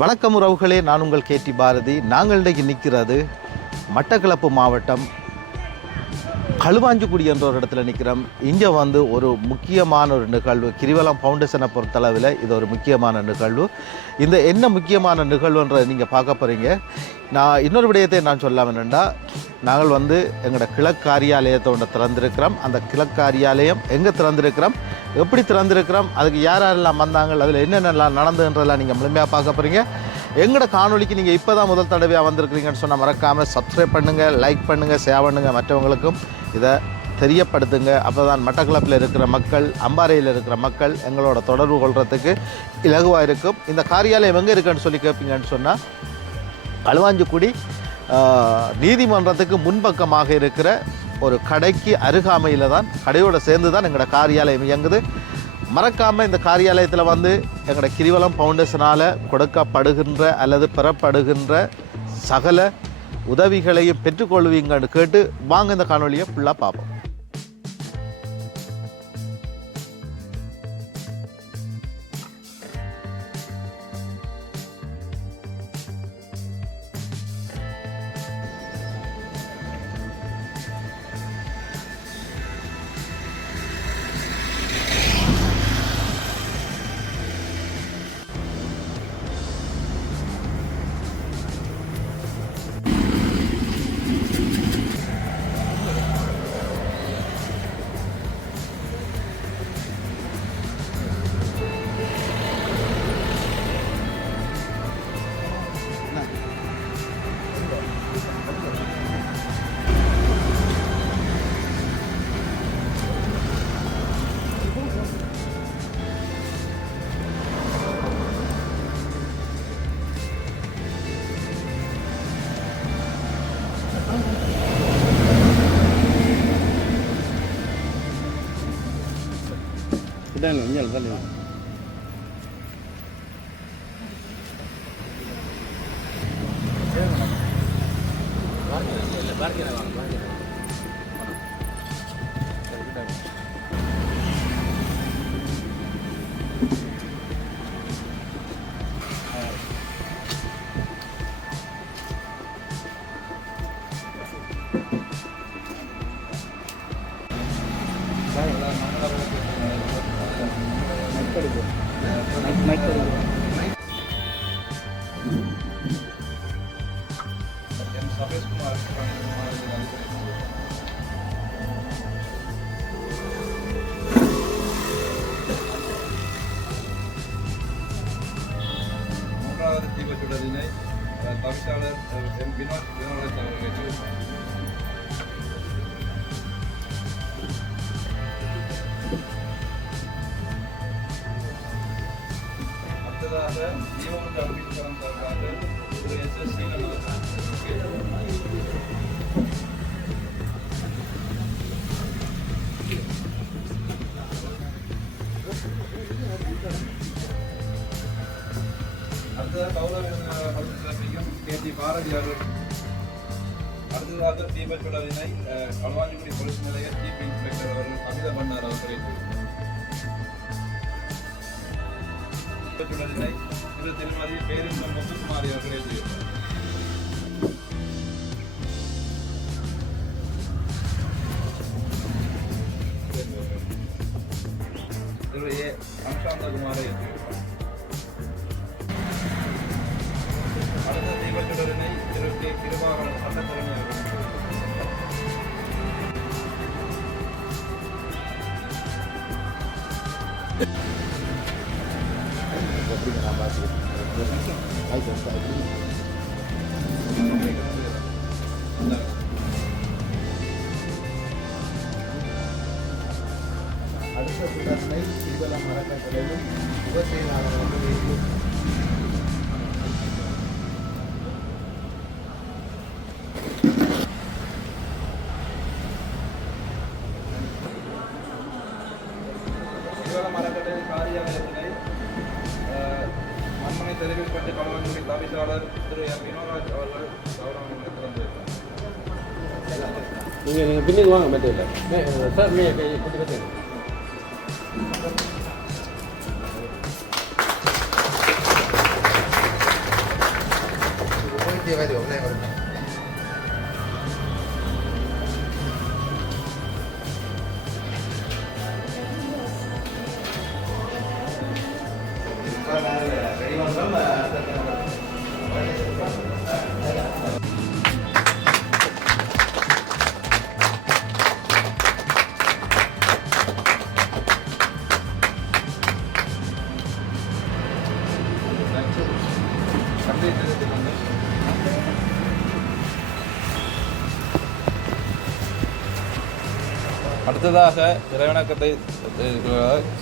வணக்கம் உறவுகளே, நான் உங்கள் கேடி பாரதி. நாங்கள் இன்றைக்கு நிற்கிறது மட்டக்களப்பு மாவட்டம் களுவாஞ்சிக்குடி என்ற ஒரு இடத்துல நிற்கிறோம். இங்கே ஒரு முக்கியமான ஒரு நிகழ்வு, கிரிவலம் ஃபவுண்டேஷனை பொறுத்தளவில் இது ஒரு முக்கியமான நிகழ்வு. இந்த என்ன முக்கியமான நிகழ்வுன்றதை நீங்கள் பார்க்க போகிறீங்க. நான் இன்னொரு விடயத்தை நான் சொல்லாமல் என்னென்னா, நாங்கள் எங்களோட கிழக்கு காரியாலயத்தை திறந்திருக்கிறோம். அந்த கிழக்கு காரியாலயம் எங்கே திறந்திருக்கிறோம், எப்படி திறந்திருக்கிறோம், அதுக்கு யாரெல்லாம் வந்தாங்க, அதில் என்னென்னலாம் நடந்துன்றதெல்லாம் நீங்கள் முழுமையாக பார்க்க போகிறீங்க. எங்களோட காணொலிக்கு நீங்கள் இப்போ தான் முதல் தடவையாக வந்திருக்கிறீங்கன்னு சொன்னால் மறக்காமல் சப்ஸ்கிரைப் பண்ணுங்கள், லைக் பண்ணுங்கள், ஷேர் பண்ணுங்கள், மற்றவங்களுக்கும் இதை தெரியப்படுத்துங்க. அப்போ தான் மட்டக்களப்பில் இருக்கிற மக்கள், அம்பாறையில் இருக்கிற மக்கள் எங்களோட தொடர்பு கொள்கிறதுக்கு இலகுவாக இருக்கும். இந்த காரியாலயம் எங்கே இருக்குன்னு சொல்லி கேட்பீங்கன்னு சொன்னால், களுவாஞ்சிக்குடி நீதிமன்றத்துக்கு முன்பக்கமாக இருக்கிற ஒரு கடைக்கு அருகாமையில் தான், கடையோடு சேர்ந்து தான் எங்களோட காரியாலயம் இயங்குது. மறக்காமல் இந்த காரியாலயத்தில் எங்களோட கிரிவலம் ஃபவுண்டேஷனால் கொடுக்கப்படுகின்ற அல்லது பெறப்படுகின்ற சகல உதவிகளையும் பெற்றுக்கொள்வீங்கன்னு கேட்டு வாங்க இந்த காணொலியை ஃபுல்லாக பார்ப்போம். இதாங்க இங்கே தள்ளி மூன்றாவது தீபச்சுடரினை தவிசாளர் வினோத் அவர்கள் அடுத்ததாக தீபமுற்ற அபிஷேகம் சார்பாக திரு SS சீனநாதன். அடுத்ததாக கௌரவ கேடி பாரதி அவர்கள். அடுத்ததாக தீபச்சுடரினை களுவாஞ்சிக்குடி போலீஸ் நிலைய சீஃப் இன்ஸ்பெக்டர் அவர்கள் கவிதா பண்ணார் அவர்களை தீபச்சுடரினை திரு திருமதி பேரின்பம் முத்துக்குமாரி அவர்களை திரு ஏ அம்சாந்தகுமாரை அடுத்த தீபச்சுடரினை திரு கே திருவாரூர் சட்டத்தரணி அவர்கள். அடுத்த சுடர்னை கிரிவலம் அறக்கட்டளையும் உபசெயலாளர் கிரிவலம் அறக்கட்டளை காரியாலயத்தினை மண்மனை தெரிவிக்கப்பட்டு களுவாஞ்சிக்குடி தவிசாளர் திரு வினோராஜ் அவர்கள் கௌரவங்களை திறந்திருக்கிறார். நீங்கள் பின்னுக்கு வாங்க மெட்டீரியல் சார், நீங்கள் கொஞ்சம் கற்றுங்க. அடுத்ததாக இறைவணக்கத்தை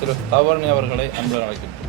சில தவறுணி அவர்களை அன்புடன் அழைக்கின்றோம்.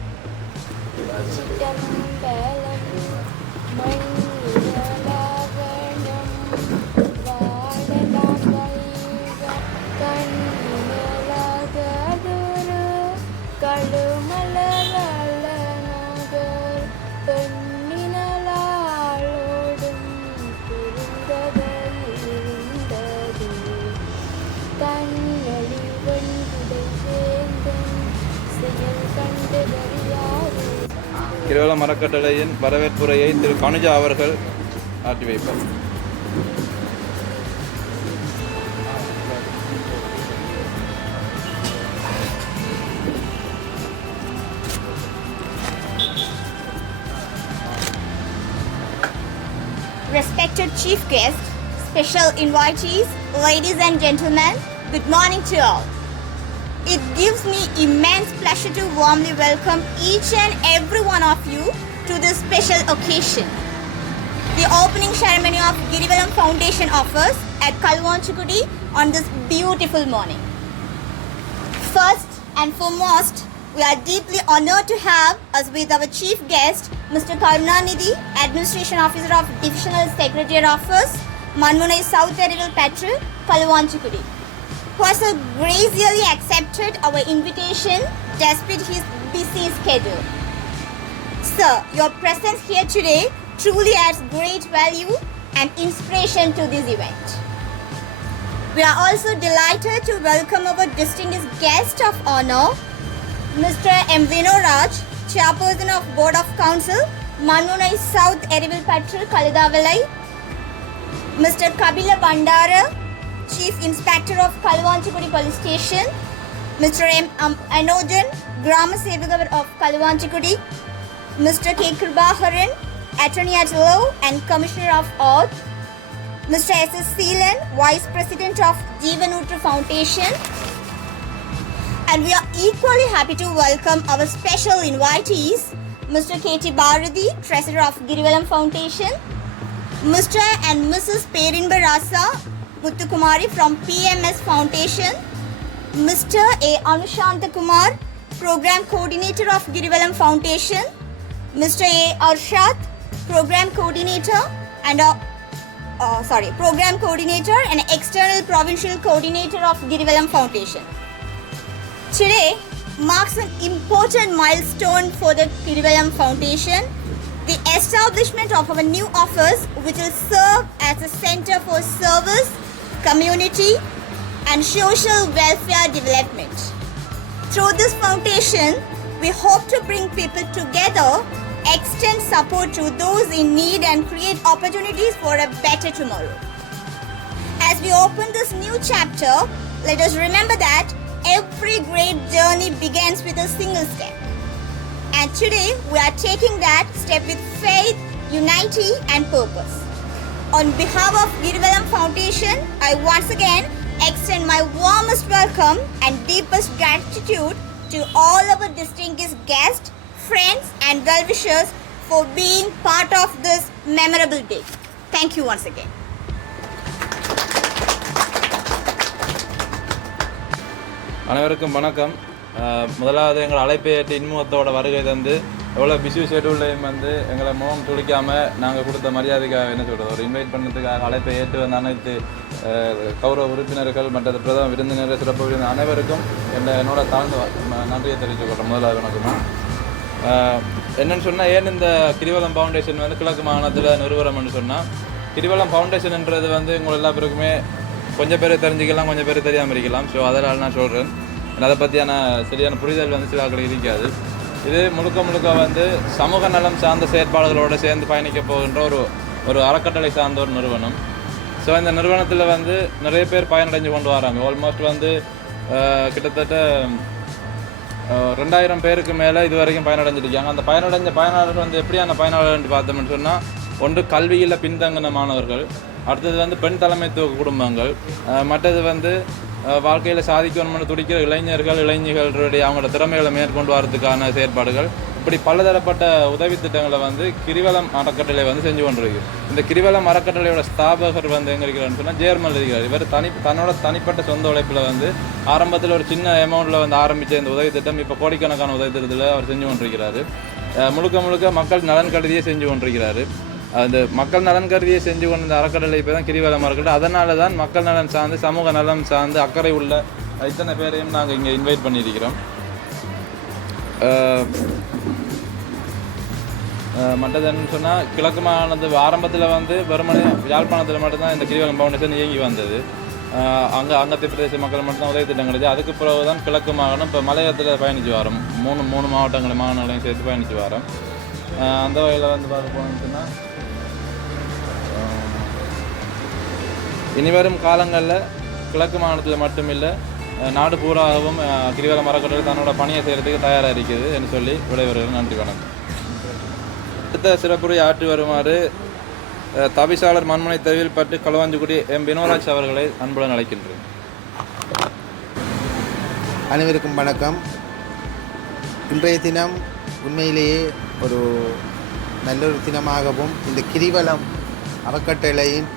கிரிவலம் அறக்கட்டளையின் வரவேற்புரையை திரு கனுஜா அவர்கள் ஆற்றி வைப்பார். Respected chief guests, special invitees, ladies and gentlemen, good morning to all. It gives me immense pleasure to warmly welcome each and every one of you to this special occasion. The opening ceremony of Girivalam Foundation offers at Kalwanchukudi on this beautiful morning. First and foremost, we are deeply honored to have us with our chief guest, Mr. Karunanidhi, Administration Officer of Divisional Secretariat Office, Manmunai South Erival Petrol, Kalwanchukudi, who has so graciously accepted our invitation despite his busy schedule. Sir, your presence here today truly adds great value and inspiration to this event. We are also delighted to welcome our distinguished guest of honor, Mr. M. Vinoraj, Chairperson of Board of Council, Manmunai South Erival Petrol, Kalidavalai, Mr. Kabila Bandara, Chief Inspector of Kalwanchukudi Police Station, Mr. M. Anojan, Grama Sevagavar of Kalwanchukudi, Mr. K. Kribaharan, Attorney at Law and Commissioner of Oath, Mr. S.S. Seelan, Vice President of Jeevanutra Foundation, and we are equally happy to welcome our special invitees, Mr. K.T. Bharati, Treasurer of Girivalam Foundation, Mr. and Mrs. Perinba Rasa Muthukumari from PMS Foundation, Mr. A. Anushanta Kumar, Program Coordinator of Girivalam Foundation, Mr. A. Arshad, Program Coordinator and External Provincial Coordinator of Girivalam Foundation. Today marks an important milestone for the Girivalam Foundation, the establishment of our new office, which will serve as a center for service, community and social welfare development. Through this foundation, we hope to bring people together, extend support to those in need and create opportunities for a better tomorrow. As we open this new chapter, let us remember that every great journey begins with a single step. And today we are taking that step with faith, unity and purpose. On behalf of Girivalam Foundation, I once again extend my warmest welcome and deepest gratitude to all our distinguished guests, friends and well-wishers for being part of this memorable day. Thank you once again. அனைவருக்கும் வணக்கம். முதலாவது எங்கள் அழைப்பை ஏற்று இன்முகத்தோட வருகை தந்து எவ்வளோ busy ஷெட்யூல்லையும் வந்து எங்களை முகம் துளிக்காமல் நாங்கள் கொடுத்த மரியாதைக்காக என்ன சொல்கிறது ஒரு இன்வைட் பண்ணதுக்காக அழைப்பை ஏற்று வந்த அனைத்து கௌரவ உறுப்பினர்கள் மற்ற பிரதம விருந்தினர்கள் சிறப்பு விருந்தினர் அனைவருக்கும் என்னோட தாழ்ந்த நன்றியை தெரிவித்துக் கொள்கிறேன். முதலாவது வணக்கமா என்னென்னு சொன்னால் ஏன் இந்த கிரிவலம் ஃபவுண்டேஷன் வந்து கிழக்கு மாகாணத்தில் நிறுவனம்னு சொன்னால் கிரிவலம் ஃபவுண்டேஷன்ன்றது வந்து உங்கள் எல்லா பேருக்குமே கொஞ்சம் பேர் தெரிஞ்சிக்கலாம், கொஞ்சம் பேர் தெரியாமல் இருக்கலாம். ஸோ அதனால் நான் சொல்கிறேன், அதை பற்றியான சரியான புரிதல் வந்து சில ஆட்கள் இருக்காது. இது முழுக்க முழுக்க வந்து சமூக நலம் சார்ந்த செயற்பாடுகளோடு சேர்ந்து பயணிக்க போகின்ற ஒரு ஒரு அறக்கட்டளை சார்ந்த ஒரு நிறுவனம். ஸோ இந்த நிறுவனத்தில் வந்து நிறைய பேர் பயனடைஞ்சு கொண்டு வராங்க. ஆல்மோஸ்ட் வந்து கிட்டத்தட்ட 2000 பேருக்கு மேலே இது வரைக்கும் பயனடைஞ்சிருக்காங்க. அந்த பயனடைஞ்ச பயனாளர்கள் வந்து எப்படியான பயனாளர்கள் பார்த்தோம்னு சொன்னால், ஒன்று கல்வியில் பின்தங்கின மாணவர்கள், அடுத்தது வந்து பெண் தலைமைத்துவ குடும்பங்கள், மற்றது வந்து வாழ்க்கையில் சாதிக்கணும்னு துடிக்கிற இளைஞர்களுடைய அவங்களோட திறமைகளை மேற்கொண்டு வரதுக்கான செயற்பாடுகள், இப்படி பலதரப்பட்ட உதவி திட்டங்களை வந்து கிரிவலம் அறக்கட்டளை வந்து செஞ்சு கொண்டிருக்கு. இந்த கிரிவலம் அறக்கட்டளையோட ஸ்தாபகர் வந்து எங்கே இருக்கிறாருன்னு சொன்னால் ஜேர்மனில் இருக்கிறார். இவர் தன்னோட தனிப்பட்ட சொந்த உழைப்பில் வந்து ஆரம்பத்தில் ஒரு சின்ன அமௌண்ட்டில் வந்து ஆரம்பித்த இந்த உதவி திட்டம் இப்போ கோடிக்கணக்கான உதவி திட்டத்தில் அவர் செஞ்சு கொண்டிருக்கிறாரு. முழுக்க மக்கள் நலன் கருதியே செஞ்சு கொண்டிருக்கிறாரு. அந்த மக்கள் நலன் கருதியை செஞ்சு கொண்டு இந்த அறக்கட்டளை இப்போ தான் கிரிவலம் அறக்கட்டளை. அதனால தான் மக்கள் நலன் சார்ந்து சமூக நலம் சார்ந்து அக்கறை உள்ள இத்தனை பேரையும் நாங்கள் இங்கே இன்வைட் பண்ணியிருக்கிறோம். மற்றதுன்னு சொன்னால் கிழக்கு மாகாணத்து ஆரம்பத்தில் வந்து வெறுமனே யாழ்ப்பாணத்தில் மட்டும்தான் இந்த கிரிவலம் ஃபவுண்டேஷன் இயங்கி வந்தது. அங்கத்தை பிரதேச மக்கள் மட்டும்தான் உதவி திட்டம் கிடையாது. அதுக்கு பிறகு தான் கிழக்கு மாகாணம் இப்போ மலையத்தில் பயணித்து வரோம். மூணு மாகாணங்களையும் சேர்த்து பயணித்து வரோம். அந்த வகையில் வந்து பார்க்க போனோம்னு சொன்னால் இனிவரும் காலங்களில் கிழக்கு மாகாணத்தில் மட்டுமில்லை நாடு பூராகவும் கிரிவலம் அறக்கட்டளை தன்னோட பணியை செய்கிறதுக்கு தயாராக இருக்குது என்று சொல்லி விடைபெறுகிறேன். நன்றி, வணக்கம். அடுத்த சிறப்புரை ஆற்றி வருமாறு தவிசாளர் மண்மனை தெருவில் பட்டு களுவாஞ்சிக்குடி எம் வினோராஜ் அவர்களை அன்புடன் அழைக்கின்றேன். அனைவருக்கும் வணக்கம். இன்றைய தினம் உண்மையிலேயே ஒரு நல்லொரு தினமாகவும் இந்த கிரிவலம் அறக்கட்டளையின்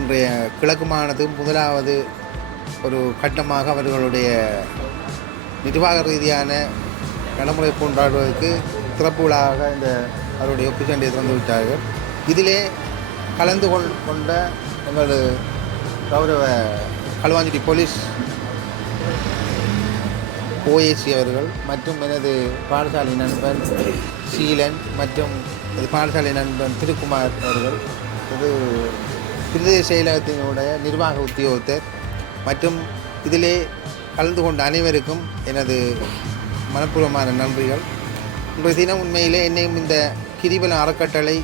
இன்றைய கிழக்கு மாகாணத்து முதலாவது ஒரு கட்டமாக அவர்களுடைய நிர்வாக ரீதியான நடைமுறை கொண்டாடுவதற்கு சிறப்பு விழாவாக இந்த அவருடைய ஒப்புச்சண்டை திறந்து விட்டார்கள். இதிலே கலந்து கொண்ட எங்களது கௌரவ களுவாஞ்சிக்குடி போலீஸ் ஓஏசி அவர்கள் மற்றும் எனது பாடசாலை நண்பன் சீலன் மற்றும் எனது பாடசாலை நண்பன் திருக்குமார் அவர்கள், இது பிரதேச செயலகத்தினுடைய நிர்வாக உத்தியோகத்தர் மற்றும் இதிலே கலந்து கொண்ட அனைவருக்கும் எனது மனப்பூர்வமான நன்றிகள். இன்றைய தினம் உண்மையிலே என்னையும் இந்த கிரிவலம் அறக்கட்டளை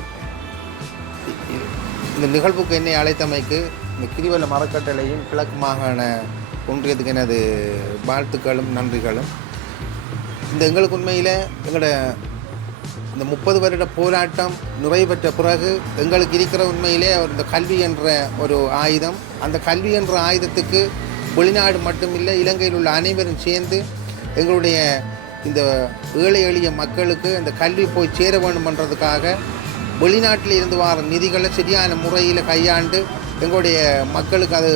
இந்த நிகழ்வுக்கு என்னை அழைத்தமைக்கு இந்த கிரிவலம் அறக்கட்டளையின் கிழக்கு மாகாண ஒன்றியத்துக்கு எனது வாழ்த்துக்களும் நன்றிகளும். எங்களுக்கு உண்மையில் எங்களோட இந்த 30 வருட போராட்டம் நிறைவு பெற்ற பிறகு எங்களுக்கு இருக்கிற உண்மையிலே இந்த கல்வி என்ற ஒரு ஆயுதம், அந்த கல்வி என்ற ஆயுதத்துக்கு வெளிநாடு மட்டுமில்லை இலங்கையில் உள்ள அனைவரும் சேர்ந்து எங்களுடைய இந்த ஏழை எளிய மக்களுக்கு இந்த கல்வி போய் சேர வேண்டும் என்றதுக்காக வெளிநாட்டில் இருந்து வர நிதிகளை சரியான முறையில் கையாண்டு எங்களுடைய மக்களுக்கு அது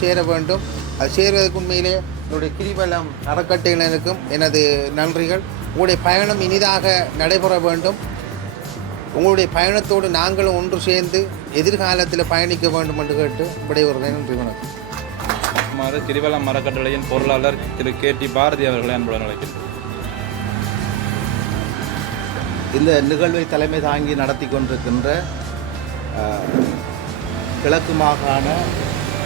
சேர வேண்டும். அது சேர்வதற்கு உண்மையிலே என்னுடைய கிரிவலம் அறக்கட்டளையினருக்கும் எனது நன்றிகள். உங்களுடைய பயணம் இனிதாக நடைபெற வேண்டும். உங்களுடைய பயணத்தோடு நாங்களும் ஒன்று சேர்ந்து எதிர்காலத்தில் பயணிக்க வேண்டும் என்று கேட்டு விடைபெறுகிறேன். நன்றி, வணக்கம். கிரிவலம் அறக்கட்டளையின் பொருளாளர் திரு KT பாரதி அவர்களை அன்புடன் அழைக்கிறேன். இந்த நிகழ்வை தலைமை தாங்கி நடத்தி கொண்டிருக்கின்ற கிழக்கு மாகாண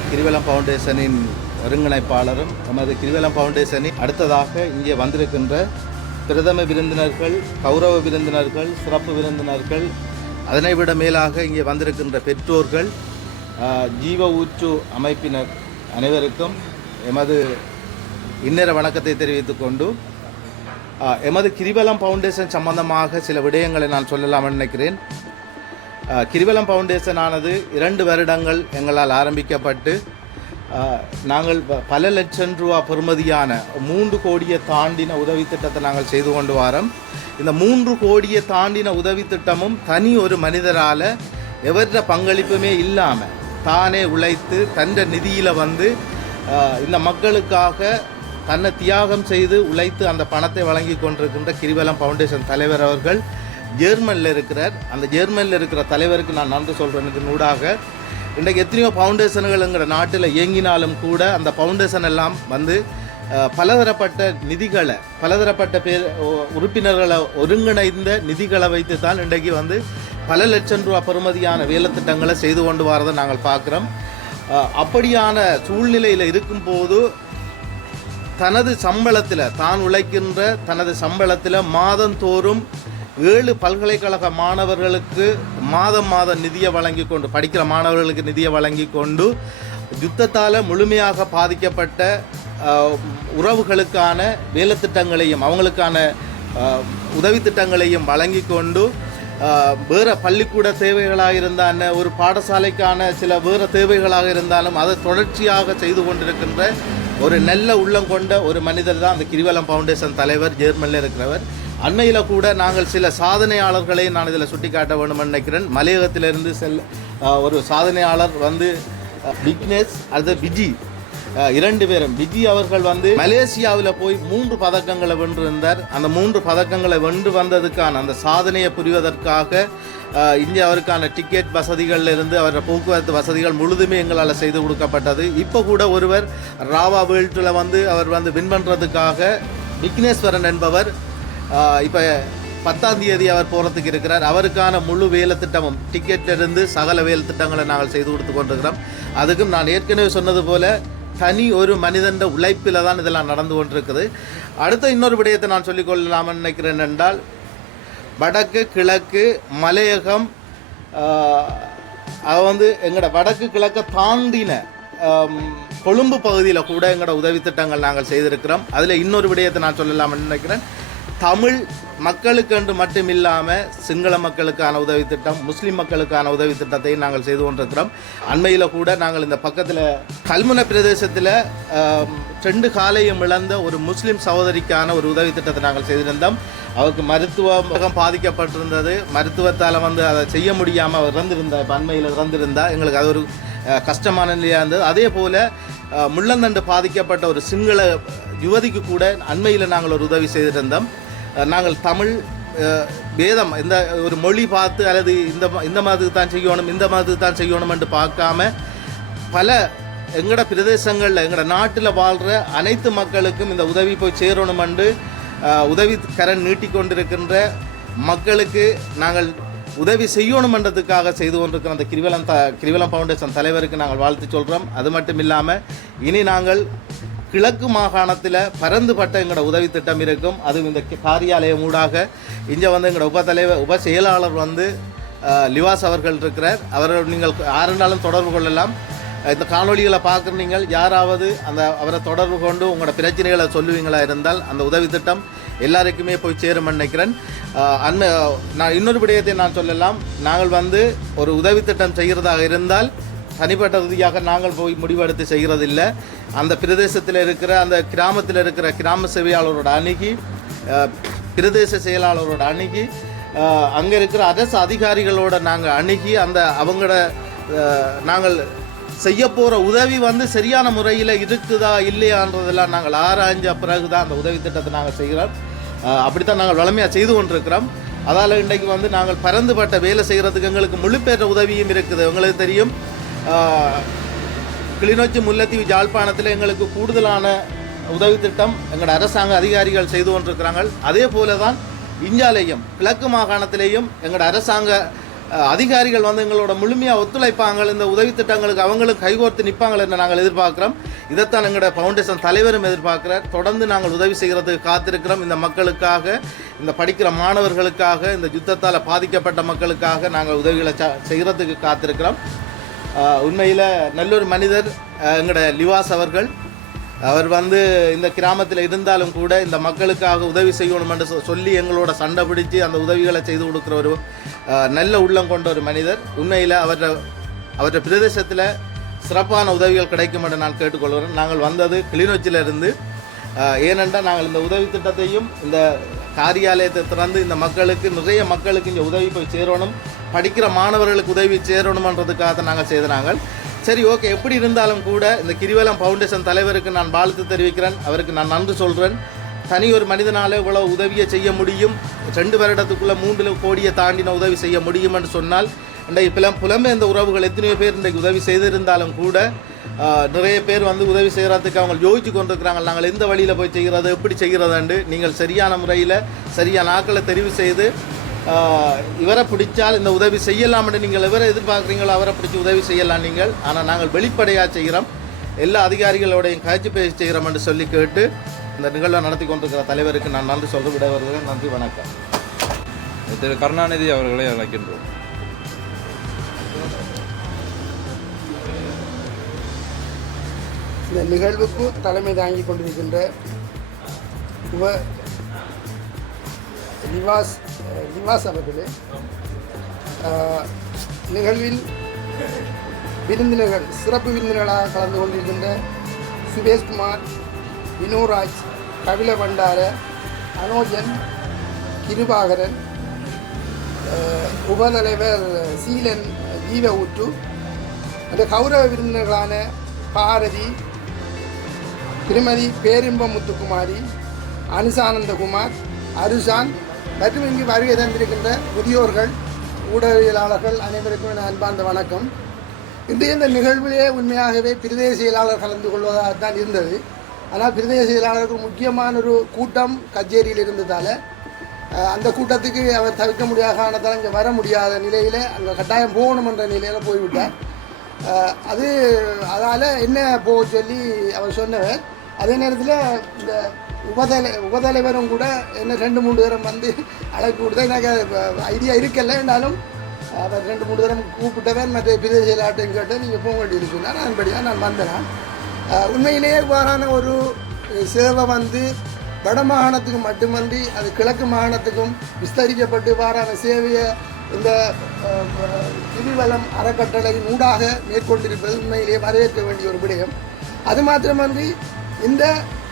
கிரிவலம் ஃபவுண்டேஷனின் ஒருங்கிணைப்பாளரும் நமது கிரிவலம் ஃபவுண்டேஷனின் அடுத்ததாக இங்கே வந்திருக்கின்ற பிரதம விருந்தினர்கள், கௌரவ விருந்தினர்கள், சிறப்பு விருந்தினர்கள், அதனை விட மேலாக இங்கே வந்திருக்கின்ற பெற்றோர்கள், ஜீவ ஊற்று அமைப்பினர் அனைவருக்கும் எமது இன்னர வணக்கத்தை தெரிவித்துக் கொண்டு எமது கிரிவலம் ஃபவுண்டேஷன் சம்பந்தமாக சில விடயங்களை நான் சொல்லலாம் நினைக்கிறேன். கிரிவலம் ஃபவுண்டேஷன் ஆனது 2 வருடங்கள் எங்களால் ஆரம்பிக்கப்பட்டு நாங்கள் பல லட்சம் ரூபா பெறுமதியான 3 கோடியை தாண்டின உதவி திட்டத்தை நாங்கள் செய்து கொண்டு வரோம். இந்த 3 கோடியை தாண்டின உதவி திட்டமும் தனி ஒரு மனிதரால் எவற்ற பங்களிப்புமே இல்லாமல் தானே உழைத்து தந்த நிதியில் வந்து இந்த மக்களுக்காக தன்னை தியாகம் செய்து உழைத்து அந்த பணத்தை வழங்கி கொண்டிருக்கின்ற கிரிவலம் ஃபவுண்டேஷன் தலைவர் அவர்கள் ஜெர்மனில் இருக்கிறார். அந்த ஜெர்மனியில் இருக்கிற தலைவருக்கு நான் நன்றி சொல்கிறேன். ஊடாக இன்றைக்கு எத்தனையோ ஃபவுண்டேஷன்கள் எங்கள் நாட்டில் இயங்கினாலும் கூட அந்த ஃபவுண்டேஷன் எல்லாம் வந்து பலதரப்பட்ட நிதிகளை பலதரப்பட்ட உறுப்பினர்களை ஒருங்கிணைந்த நிதிகளை வைத்து தான் இன்றைக்கு வந்து பல லட்சம் ரூபா பெறுமதியான வேலை திட்டங்களை செய்து கொண்டு வரதை நாங்கள் பார்க்குறோம். அப்படியான சூழ்நிலையில் இருக்கும்போது தனது சம்பளத்தில் தான் உழைக்கின்ற தனது சம்பளத்தில் மாதந்தோறும் 7 பல்கலைக்கழக மாணவர்களுக்கு மாதம் நிதியை வழங்கி கொண்டு படிக்கிற மாணவர்களுக்கு நிதியை வழங்கி கொண்டு யுத்தத்தால் முழுமையாக பாதிக்கப்பட்ட உறவுகளுக்கான வேலைத்திட்டங்களையும் அவங்களுக்கான உதவி திட்டங்களையும் வழங்கி கொண்டு வேறு பள்ளிக்கூட தேவைகளாக இருந்தால் ஒரு பாடசாலைக்கான சில வேறு தேவைகளாக இருந்தாலும் அதை தொடர்ச்சியாக செய்து கொண்டிருக்கின்ற ஒரு நல்ல உள்ளம் கொண்ட ஒரு மனிதர் தான் அந்த கிரிவலம் ஃபவுண்டேஷன் தலைவர், ஜெர்மனில் இருக்கிறவர். அண்மையில் கூட நாங்கள் சில சாதனையாளர்களை நான் இதில் சுட்டி காட்ட வேண்டும் நினைக்கிறேன். மலையகத்திலிருந்து ஒரு சாதனையாளர் வந்து விக்னேஷ் அல்லது விஜி, 2 பேரும். விஜி அவர்கள் வந்து மலேசியாவில் போய் 3 பதக்கங்களை வென்றிருந்தார். அந்த 3 பதக்கங்களை வென்று வந்ததுக்கான அந்த சாதனையை புரிவதற்காக இங்கே அவருக்கான டிக்கெட் வசதிகளில் இருந்து அவரோட போக்குவரத்து வசதிகள் முழுதுமே எங்களால் செய்து கொடுக்கப்பட்டது. இப்போ கூட ஒருவர் ராவா வேல்ட்டில் வந்து அவர் வந்து வின் பண்ணுறதுக்காக விக்னேஸ்வரன் என்பவர் இப்போ 10ஆம் தேதி அவர் போகிறதுக்கு இருக்கிறார். அவருக்கான முழு வேலை திட்டமும் டிக்கெட்டிலிருந்து சகல வேலை திட்டங்களை நாங்கள் செய்து கொடுத்து கொண்டிருக்கிறோம். அதுக்கும் நான் ஏற்கனவே சொன்னது போல் தனி ஒரு மனிதன் உழைப்பில் தான் இதெல்லாம் நடந்து கொண்டிருக்குது. அடுத்த இன்னொரு விடயத்தை நான் சொல்லிக்கொள்ளலாம்னு நினைக்கிறேன் என்றால், வடக்கு கிழக்கு மலையகம் அது வந்து எங்களோட வடக்கு கிழக்கை தாண்டின கொழும்பு பகுதியில் கூட எங்களோட உதவி திட்டங்கள் நாங்கள் செய்திருக்கிறோம். அதில் இன்னொரு விடயத்தை நான் சொல்லலாம்னு நினைக்கிறேன். தமிழ் மக்களுக்கு என்று மட்டும் இல்லாமல் சிங்கள மக்களுக்கான உதவி திட்டம், முஸ்லீம் மக்களுக்கான உதவி திட்டத்தை நாங்கள் செய்து கொண்டிருக்கிறோம். அண்மையில் கூட நாங்கள் இந்த பக்கத்தில் கல்முனை பிரதேசத்தில் 2 காலையும் இழந்த ஒரு முஸ்லீம் சகோதரிக்கான ஒரு உதவி திட்டத்தை நாங்கள் செய்திருந்தோம். அவருக்கு மருத்துவம் பாதிக்கப்பட்டிருந்தது. மருத்துவத்தால் வந்து அதை செய்ய முடியாமல் அவர் இறந்திருந்தார். அண்மையில் இறந்திருந்தால் எங்களுக்கு அது ஒரு கஷ்டமான நிலையாக இருந்தது. அதே போல் முள்ளந்தண்டு பாதிக்கப்பட்ட ஒரு சிங்கள யுவதிக்கு கூட அண்மையில் நாங்கள் ஒரு உதவி செய்திருந்தோம். நாங்கள் தமிழ் வேதம் இந்த ஒரு மொழி பார்த்து அல்லது இந்த மதத்துக்கு தான் செய்யணும் இந்த மதத்துக்கு தான் செய்யணும் என்று பார்க்காம பல எங்களோட பிரதேசங்களில் எங்களோட நாட்டில் வாழ்கிற அனைத்து மக்களுக்கும் இந்த உதவி போய் சேரணும் என்று உதவி கரண் நீட்டிக்கொண்டிருக்கின்ற மக்களுக்கு நாங்கள் உதவி செய்யணுமன்றதுக்காக செய்து கொண்டிருக்கிற அந்த கிரிவலம் ஃபவுண்டேஷன் தலைவருக்கு நாங்கள் வாழ்த்து சொல்கிறோம். அது மட்டும் இல்லாமல் இனி நாங்கள் கிழக்கு மாகாணத்தில் பரந்துபட்ட எங்களோட உதவி திட்டம் இருக்கும். அதுவும் இந்த காரியாலயம் ஊடாக இங்கே வந்து எங்களோட உப செயலாளர் வந்து லிவாஸ் அவர்கள் இருக்கிறார். அவர்கள் நீங்கள் யாருனாலும் தொடர்பு கொள்ளலாம். இந்த காணொலிகளை பார்க்குற நீங்கள் யாராவது அவரை தொடர்பு கொண்டு உங்களோட பிரச்சனைகளை சொல்லுவீங்களா இருந்தால் அந்த உதவி திட்டம் எல்லாருக்குமே போய் சேரும் நினைக்கிறேன். நான் இன்னொரு விடயத்தை நான் சொல்லலாம். நாங்கள் வந்து ஒரு உதவி திட்டம் செய்கிறதாக இருந்தால் தனிப்பட்ட ரீதியாக நாங்கள் போய் முடிவெடுத்து செய்கிறதில்லை. அந்த பிரதேசத்தில் இருக்கிற அந்த கிராமத்தில் இருக்கிற கிராம சேவையாளரோட அணுகி, பிரதேச செயலாளரோட அணுகி, அங்கே இருக்கிற அரசு அதிகாரிகளோட நாங்கள் அணுகி அவங்களோட நாங்கள் செய்ய போகிற உதவி வந்து சரியான முறையில் இருக்குதா இல்லையான்றதெல்லாம் நாங்கள் ஆராய்ஞ்ச பிறகு தான் அந்த உதவி திட்டத்தை நாங்கள் செய்கிறோம். அப்படித்தான் நாங்கள் வளமையாக செய்து கொண்டிருக்கிறோம். அதால் இன்றைக்கு வந்து நாங்கள் பரந்துபட்ட வேலை செய்கிறதுக்கு எங்களுக்கு முழுப்பேற்ற உதவியும் இருக்குது. உங்களுக்கு தெரியும், கிளிநொச்சி, முல்லைத்தீவு, யாழ்ப்பாணத்தில் எங்களுக்கு கூடுதலான உதவி திட்டம் எங்களோட அரசாங்க அதிகாரிகள் செய்து கொண்டிருக்கிறாங்க. அதே போல தான் இஞ்சாலேயும் கிழக்கு மாகாணத்திலேயும் எங்களோட அரசாங்க அதிகாரிகள் வந்து எங்களோட முழுமையாக ஒத்துழைப்பாங்க. இந்த உதவி திட்டங்களுக்கு அவங்களுக்கு கைகோர்த்து நிற்பாங்கள் என்று நாங்கள் எதிர்பார்க்குறோம். இதைத்தான் எங்களோட ஃபவுண்டேஷன் தலைவரும் எதிர்பார்க்கிறார். தொடர்ந்து நாங்கள் உதவி செய்கிறதுக்கு காத்திருக்கிறோம். இந்த மக்களுக்காக, இந்த படிக்கிற மாணவர்களுக்காக, இந்த யுத்தத்தால் பாதிக்கப்பட்ட மக்களுக்காக நாங்கள் உதவிகளை செய்கிறதுக்கு காத்திருக்கிறோம். உண்மையில் நல்லொரு மனிதர் எங்களோட லிவாஸ் அவர்கள். அவர் வந்து இந்த கிராமத்தில் இருந்தாலும் கூட இந்த மக்களுக்காக உதவி செய்யணும் என்று சொல்லி எங்களோட சண்டை பிடிச்சு அந்த உதவிகளை செய்து கொடுக்குற ஒரு நல்ல உள்ளம் கொண்ட ஒரு மனிதர். உண்மையில் அவற்றை பிரதேசத்தில் சிறப்பான உதவிகள் கிடைக்கும் என்று நான் கேட்டுக்கொள்கிறேன். நாங்கள் வந்தது கிளிநொச்சியிலிருந்து. ஏனென்றால் நாங்கள் இந்த உதவி திட்டத்தையும் இந்த காரியாலயத்தை திறந்து இந்த மக்களுக்கு, நிறைய மக்களுக்கு இங்கே உதவி போய் சேரணும், படிக்கிற மாணவர்களுக்கு உதவி சேரணுமன்றதுக்காக நாங்கள் செய்தாங்க. சரி, ஓகே. எப்படி இருந்தாலும் கூட இந்த கிரிவலம் ஃபவுண்டேஷன் தலைவருக்கு நான் வாழ்த்து தெரிவிக்கிறேன். அவருக்கு நான் நன்றி சொல்கிறேன். தனி ஒரு மனிதனால் இவ்வளோ உதவியை செய்ய முடியும், 2 வருடத்துக்குள்ளே 3 கோடியை தாண்டின உதவி செய்ய முடியும் என்று சொன்னால், இன்றைக்கு புலம்பெயர்ந்த உறவுகள் எத்தனையோ பேர் இன்றைக்கு உதவி செய்திருந்தாலும் கூட நிறைய பேர் வந்து உதவி செய்கிறதுக்கு அவங்க யோசிச்சு கொண்டிருக்கிறாங்க. நாங்கள் எந்த வழியில் போய் செய்கிறது, எப்படி செய்கிறதுண்டு. நீங்கள் சரியான முறையில் சரியான ஆட்களை தெரிவு செய்து இவரை பிடிச்சால் இந்த உதவி செய்யலாம் என்று நீங்கள் எவரை எதிர்பார்க்குறீங்களோ அவரை பிடிச்சி உதவி செய்யலாம் நீங்கள். ஆனால் நாங்கள் வெளிப்படையாக செய்கிறோம், எல்லா அதிகாரிகளோடையும் காய்ச்சி பேசி செய்கிறோம் என்று சொல்லி கேட்டு இந்த நிகழ்வை நடத்தி கொண்டிருக்கிற தலைவருக்கு நான் நன்றி சொல்ல விட வருகிறேன். நன்றி, வணக்கம். திரு கருணாநிதி அவர்களை அழைக்கின்றோம். இந்த நிகழ்வுக்கு தலைமை தாங்கி கொண்டிருக்கின்ற நிவாஸ் அவர்களே, நிகழ்வில் விருந்தினர்கள் சிறப்பு விருந்தினர்களாக கலந்து கொண்டிருக்கின்ற சுரேஷ்குமார், வினோராஜ், கபில பண்டார, அனோஜன், கிருபாகரன், உபதலைவர் சீலன் ஜீவ ஊற்று, அந்த கௌரவ விருந்தினர்களான பாரதி, திருமதி பேரின்பம் முத்துக்குமாரி, அனுசானந்தகுமார், அருசான் மற்றும் இங்கு வருகை தந்திருக்கின்ற முதியோர்கள், ஊடகவியலாளர்கள் அனைவருக்கும் என் அன்பார்ந்த வணக்கம். இன்றைய இந்த நிகழ்விலே உண்மையாகவே பிரதேச செயலாளர் கலந்து கொள்வதாகத்தான் இருந்தது. ஆனால் பிரதேச செயலாளருக்கு முக்கியமான ஒரு கூட்டம் கச்சேரியில் இருந்ததால் அந்த கூட்டத்துக்கு அவர் தவிர்க்க முடியாத காரணத்தால் இங்கே வர முடியாத நிலையில் அங்கே கட்டாயம் போகணும் என்ற நிலையில் போய்விட்டார். அதால் என்ன போக சொல்லி அவர் சொன்னவர். அதே நேரத்தில் இந்த உபதலைவரும் கூட என்ன 2-3 தரம் வந்து அழைப்பு கொடுத்தா எனக்கு ஐடியா இருக்கல. என்றாலும் அவர் 2-3 தரம் கூப்பிட்டவர். மற்ற பிரதேச செயலாட்டையும் கேட்டு நீங்கள் போக வேண்டியது சொன்னார். அதன்படியாக நான் வந்தேன். உண்மையிலேயே இவ்வாறான ஒரு சேவை வந்து வட மாகாணத்துக்கு மட்டுமன்றி அது கிழக்கு மாகாணத்துக்கும் விஸ்தரிக்கப்பட்டு இவ்வாறான சேவையை இந்த கிரிவலம் அறக்கட்டளையின் ஊடாக மேற்கொண்டிருப்பது உண்மையிலேயே வரவேற்க வேண்டிய ஒரு விடயம். அது மாத்திரமன்றி இந்த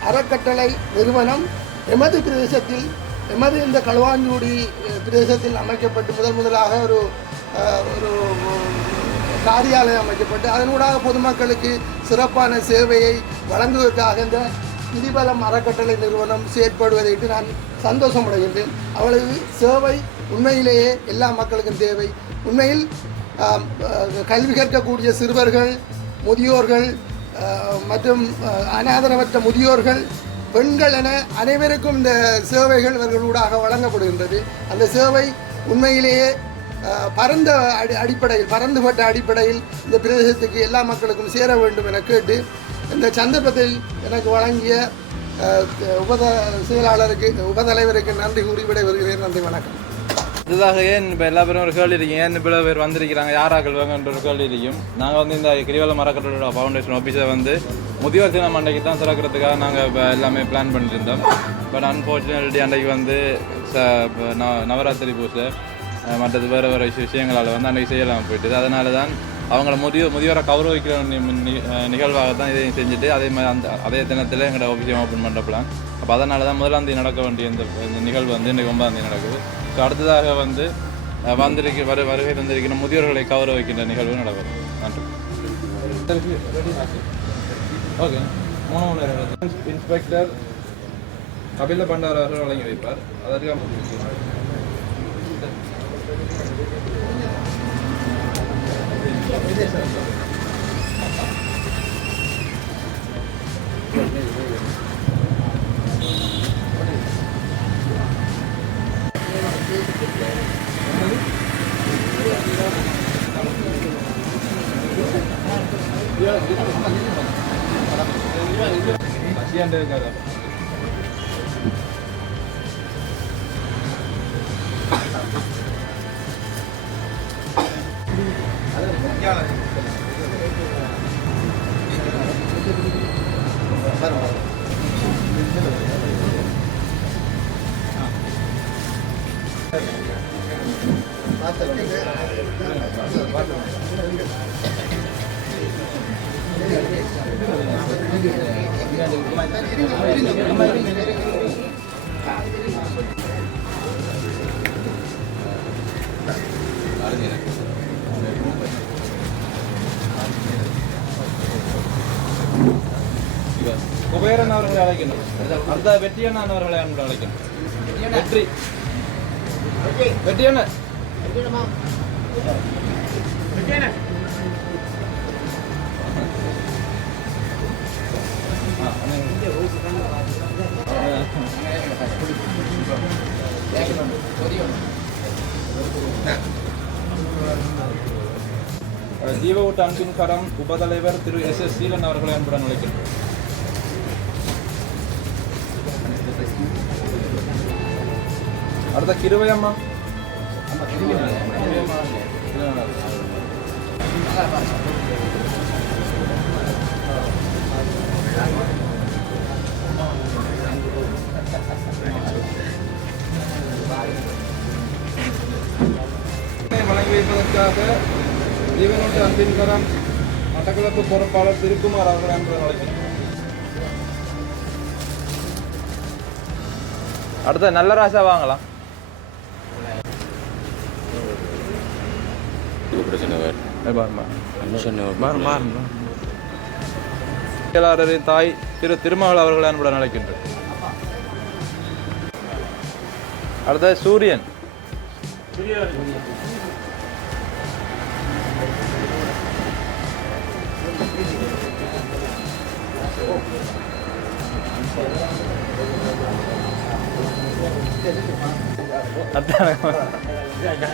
அறக்கட்டளை நிறுவனம் எமது பிரதேசத்தில், எமது இந்த களுவாஞ்சூடி பிரதேசத்தில் அமைக்கப்பட்டு முதலாக ஒரு காரியாலயம் அமைக்கப்பட்டு அதனூடாக பொதுமக்களுக்கு சிறப்பான சேவையை வழங்குவதற்காக இந்த கிரிவலம் அறக்கட்டளை நிறுவனம் செயற்படுவதையிட்டு நான் சந்தோஷமடைகின்றேன். அவளது சேவை உண்மையிலேயே எல்லா மக்களுக்கும் தேவை. உண்மையில் கல்வி கற்கக்கூடிய சிறுவர்கள், முதியோர்கள் மற்றும் அனாதரவற்ற முதியோர்கள், பெண்கள் என அனைவருக்கும் இந்த சேவைகள் இவர்களூடாக வழங்கப்படுகின்றது. அந்த சேவை உண்மையிலேயே பரந்துபட்ட அடிப்படையில் இந்த பிரதேசத்துக்கு எல்லா மக்களுக்கும் சேர வேண்டும் என கேட்டு இந்த சந்தர்ப்பத்தில் எனக்கு வழங்கிய உபதலைவருக்கு நன்றி கூறி விடைபெறுகிறேன். நன்றி, வணக்கம். இதுதாக ஏன் இப்போ எல்லா பேரும் ஒரு கேள்வி இருக்கும், ஏன் இவ்வளோ பேர் வந்திருக்கிறாங்க, யாராக்கள் வாங்கன்ற ஒரு கேள்வி இருக்கும். நாங்கள் வந்து இந்த கிரிவலம் அறக்கட்டளை ஃபவுண்டேஷன் ஆஃபீஸை வந்து முதியோர் தினம் அன்றைக்கு தான் திறக்கிறதுக்காக நாங்கள் இப்போ எல்லாமே பிளான் பண்ணியிருந்தோம். பட் அன்ஃபார்ச்சுனேட்லி அன்றைக்கு வந்து நவராத்திரி பூஜை மற்றது வேறு வேறு விஷயங்களால் வந்து அன்றைக்கி செய்யலாம் போயிட்டுது. அதனால தான் அவங்கள முதியோரை கௌரவிக்கிற நிகழ்வாக தான் இதையும் செஞ்சுட்டு அதே தினத்தில் எங்களோட ஆஃபீஸையும் ஓப்பன் பண்ணுற பிளான். அப்போ அதனால தான் 1ஆம் தேதி நடக்க வேண்டிய இந்த நிகழ்வு வந்து இன்றைக்கு 9ஆம் தேதி நடக்குது. ஸோ அடுத்ததாக வந்து வருகை தந்திருக்கிற முதியோர்களை கௌரவிக்கின்ற நிகழ்வு நடக்கும். நன்றி. ஓகே, 3 இன்ஸ்பெக்டர் கபில பண்டார அவர்கள் வழங்கி வைப்பார். அதற்கு குபேரன் அவர்களை அழைக்கணும். அந்த வெற்றியண்ணன் அவர்களை அழைக்கணும். வெற்றியண்ணன் ஜீவவுட் அன்பின் கரம் உபதலைவர் திரு SS சீலன் அவர்களை அன்புடன் அழைக்கின்றோம். அடுத்த கிருவையம்மா வழங்கி வைப்பதற்காக ஜீவனோட்டு அன்பின் கரம் மட்டக்களப்பு பொறுப்பாளர் திருக்குமார் அவர்கள் அன்புடன் அழைக்கிறேன். அடுத்த நல்ல ராசா வாங்கலாம். செயலாளரின் தாய் திருமகள் அவர்களை அன்புடன் அழைக்கின்றேன். அடுத்த சூரியன்.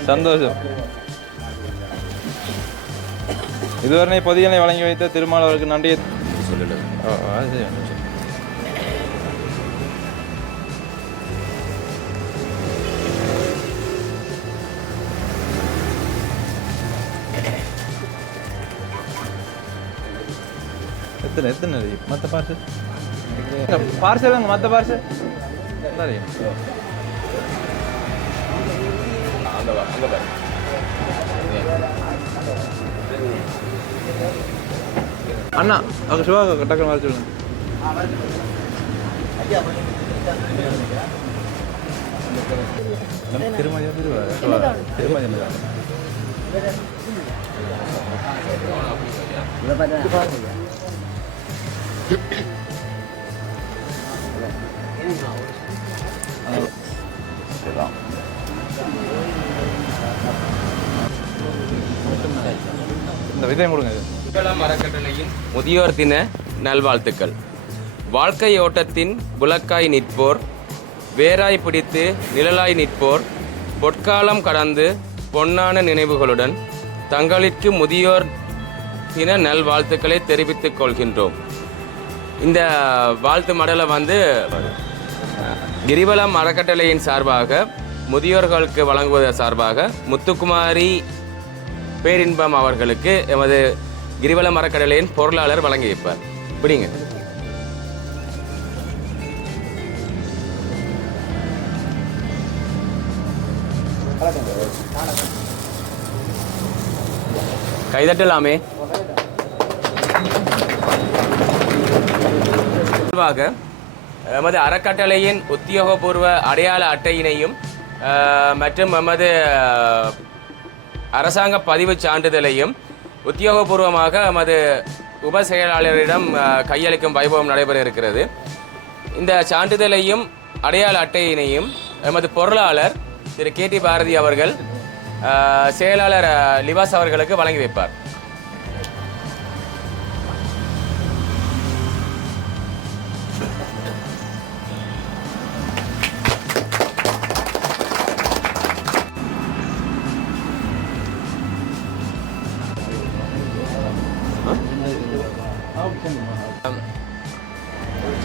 சந்தோஷம். இதுவரை பொதியனை வழங்கி வைத்த திருமாவளவருக்கு நன்றியை சொல்லல. எத்தனை மற்ற பார்சல் பார்சல் மற்ற பார்சல் அண்ணா அவங்க சிவா டக்குனு வர சொல்லுங்க. திருமதியா திருமதி இந்த விதயம் கொடுங்க. கிரிவலம் அறக்கட்டளையின் முதியோர் தின நல்வாழ்த்துக்கள். வாழ்க்கை ஓட்டத்தின் புலக்காய் நிற்போர், வேராய் பிடித்து நிழலாய் நிற்போர், பொற்காலம் கடந்து பொன்னான நினைவுகளுடன் தங்களிற்கு முதியோர் தின நல்வாழ்த்துக்களை தெரிவித்துக் கொள்கின்றோம். இந்த வாழ்த்து மடலை கிரிவலம் அறக்கட்டளையின் சார்பாக முதியோர்களுக்கு வழங்குவதன் சார்பாக முத்துக்குமாரி பேரின்பம் அவர்களுக்கு எமது கிரிவலம் அறக்கட்டளையின் பொருளாளர் வழங்கி வைப்பார். பிடிங்க. கைதட்டலாமே. எமது அறக்கட்டளையின் உத்தியோகபூர்வ அடையாள அட்டையினையும் மற்றும் எமது அரசாங்க பதிவு சான்றிதழையும் உத்தியோகபூர்வமாக எமது உப செயலாளரிடம் கையளிக்கும் வைபவம் நடைபெற இருக்கிறது. இந்த சான்றிதழையும் அடையாள அட்டையினையும் எமது பொருளாளர் திரு KT பாரதி அவர்கள் செயலாளர் லிவாஸ் அவர்களுக்கு வழங்கி வைப்பார்.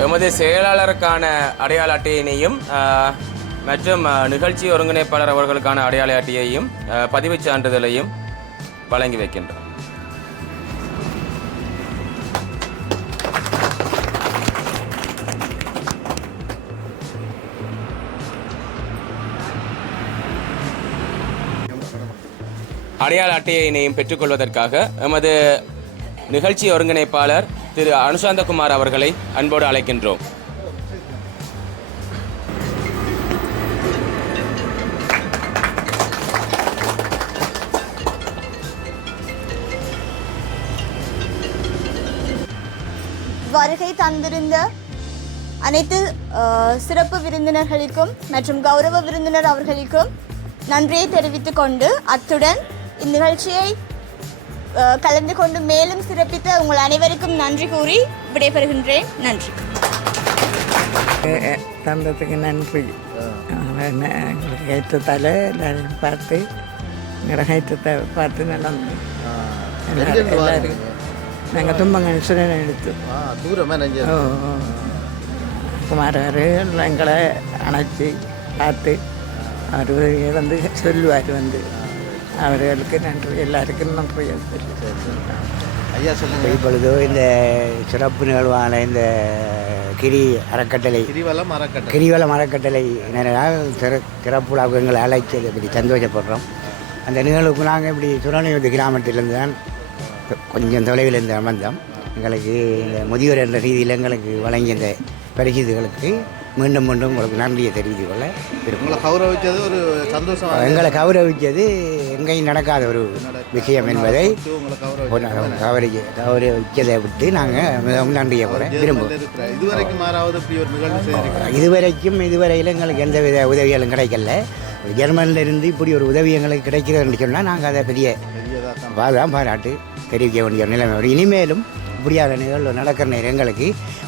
எமது செயலாளருக்கான அடையாள அட்டையினையும் மற்றும் நிகழ்ச்சி ஒருங்கிணைப்பாளர் அவர்களுக்கான அடையாள அட்டையையும் பதிவுச் சான்றிதழையும் வழங்கி வைக்கின்றோம். அடையாள அட்டையினையும் பெற்றுக்கொள்வதற்காக எமது நிகழ்ச்சி ஒருங்கிணைப்பாளர் திரு அனுசாந்தகுமார் அவர்களை அன்போடு அழைக்கின்றோம். வருகை தந்திருந்த அனைத்து சிறப்பு விருந்தினர்களுக்கும் மற்றும் கௌரவ விருந்தினர் அவர்களுக்கும் நன்றியை தெரிவித்துக் கொண்டு அத்துடன் இந்நிகழ்ச்சியை கலந்து கொண்டு மேலும் சிறப்பித்த உங்கள் அனைவருக்கும் நன்றி கூறி விடைபெறுகின்றேன். நன்றி. தந்ததுக்கு நன்றி. எங்களுக்கு ஏற்றத்தால் எல்லாரும் பார்த்து எங்களோட ஏற்றத்தை பார்த்து நல்லா எல்லாரும் நாங்கள் தும்பங்கன் எடுத்து குமாரர் எங்களை அணைச்சி பார்த்து அவர் சொல்லுவார் அவர்களுக்கு நன்றி, எல்லாருக்கும் நன்றி. ஐயா சொல்லுங்கள். இப்பொழுது இந்த சிறப்பு நிகழ்வான இந்த கிரிவலம் அறக்கட்டளை கிரிவலம் அறக்கட்டளை சிறப்பு எங்களை அழைச்சதை பற்றி சந்தோஷப்படுறோம். அந்த நிகழ்வுக்கு நாங்கள் இப்படி சுரணிவதி கிராமத்திலிருந்து தான் கொஞ்சம் தொலைவில் இருந்து வந்தோம். எங்களுக்கு இந்த முதியோர் என்ற ரீதியில் எங்களுக்கு வழங்கிய இந்த பரிசுகளுக்கு மீண்டும் மீண்டும் உங்களுக்கு நன்றியை தெரிவித்துக் கொள்ள உங்களை கௌரவித்தது ஒரு சந்தோஷம். எங்களை கௌரவித்தது எங்கேயும் நடக்காத ஒரு விஷயம் என்பதை கௌரவிச்சதை விட்டு நாங்கள் மிகவும் நன்றியை போல விரும்புவோம். இதுவரையில் எங்களுக்கு எந்த வித உதவிகளும் கிடைக்கல. ஜெர்மனிலிருந்து இப்படி ஒரு உதவி எங்களுக்கு கிடைக்கிறதுன்னு சொன்னால் நாங்கள் அதை பெரிய பாராட்டு தெரிவிக்க வேண்டிய நிலைமை. இனிமேலும் இப்படியான நிகழ்வு நடக்கிற நேரம் எங்களுக்கு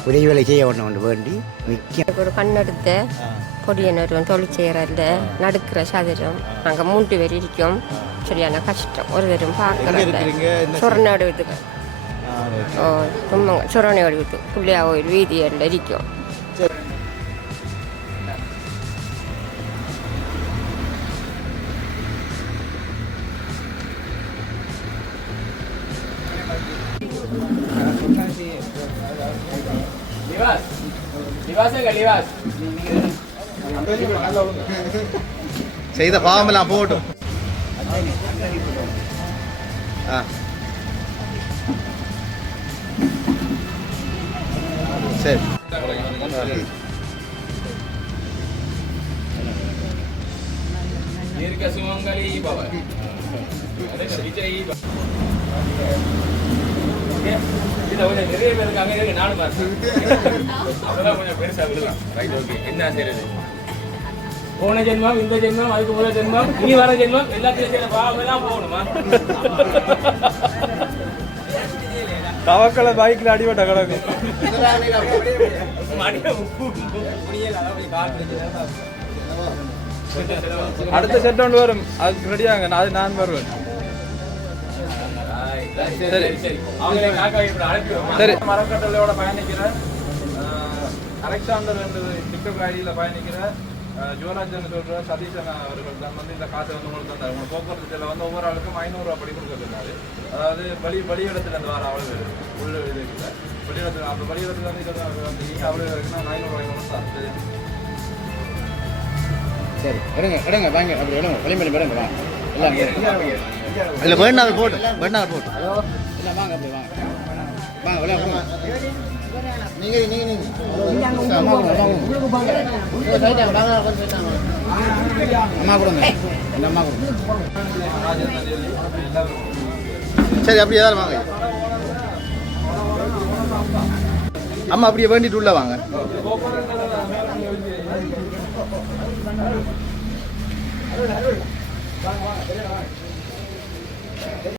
உதவிகளை செய்ய ஒன்று வேண்டி முக்கியம். ஒரு கண்ணெடுத்த பொடியனரும் தொழில் செய்கிறதில்ல நடுக்கிற சதுரம் நாங்கள் 3 பேர் இருக்கோம். சரியான கஷ்டம். ஒரு தரும் பார்க்குறதில்ல. சுரணோடு வீட்டுக்கு சுரணோடு வீட்டு பிள்ளையா ஒரு வீதியில் இருக்கும். செய்த பாவமெல்லாம் போட்டும். சரி தீர்க்க சுமங்கலி பவ நிறைய பேருக்கு அங்கே இருக்கு. நானும் அதெல்லாம் கொஞ்சம் பெருசா விடலாம். Right, okay. என்ன செய்யறது? போன ஜென்மம், இந்த ஜென்மம், அதுக்கு முதல் ஜென்மம், இனி வர ஜென்மம் எல்லாத்தையும் பாவமெல்லாம் போகணுமா? தவக்கலை பைக்கில் அடிபட்ட கிடக்கு. அடுத்த செட் ஒன்று வரும், அதுக்கு ரெடியாங்க. அது நான் வருவேன். சரி, மரக்கட்டளையோட பயணிக்கிற அலெக்சாண்டர் என்று டிக்டாக் ஐடியில் பயணிக்கிற ஜோராஜன் சொல்கிற சதீஷன் அவர்கள் தான் இந்த காசை உங்களுக்கு தந்தார். உங்கள் போக்குவரத்துல ஒவ்வொரு ஆளுக்கும் 500 ரூபா படி கொடுக்க சொன்னார். அதாவது வெளியிடத்துலேருந்து வர அவ்வளோ உள்ள இது இல்லை. வெளியிடத்துல அந்த வெளியிடத்துலேருந்து அவ்வளோ இருக்குன்னா 500 ரூபாய் தான். சரி, எடுங்க வாங்க, அப்படி எடுங்க, வெளிமேலும் எடுங்க, வாங்க எல்லாம் இல்லை வேணால் போட்டு வேணால் போட்டு எல்லாம் வாங்க, அப்படி வாங்க வாங்க விளையாடுங்க. நீங்கள் அம்மா கொடுங்க, இந்த அம்மா கொடுங்க. சரி, அப்படியே தான் வாங்க. அம்மா அப்படியே வேண்டிட்டு உள்ள வாங்க.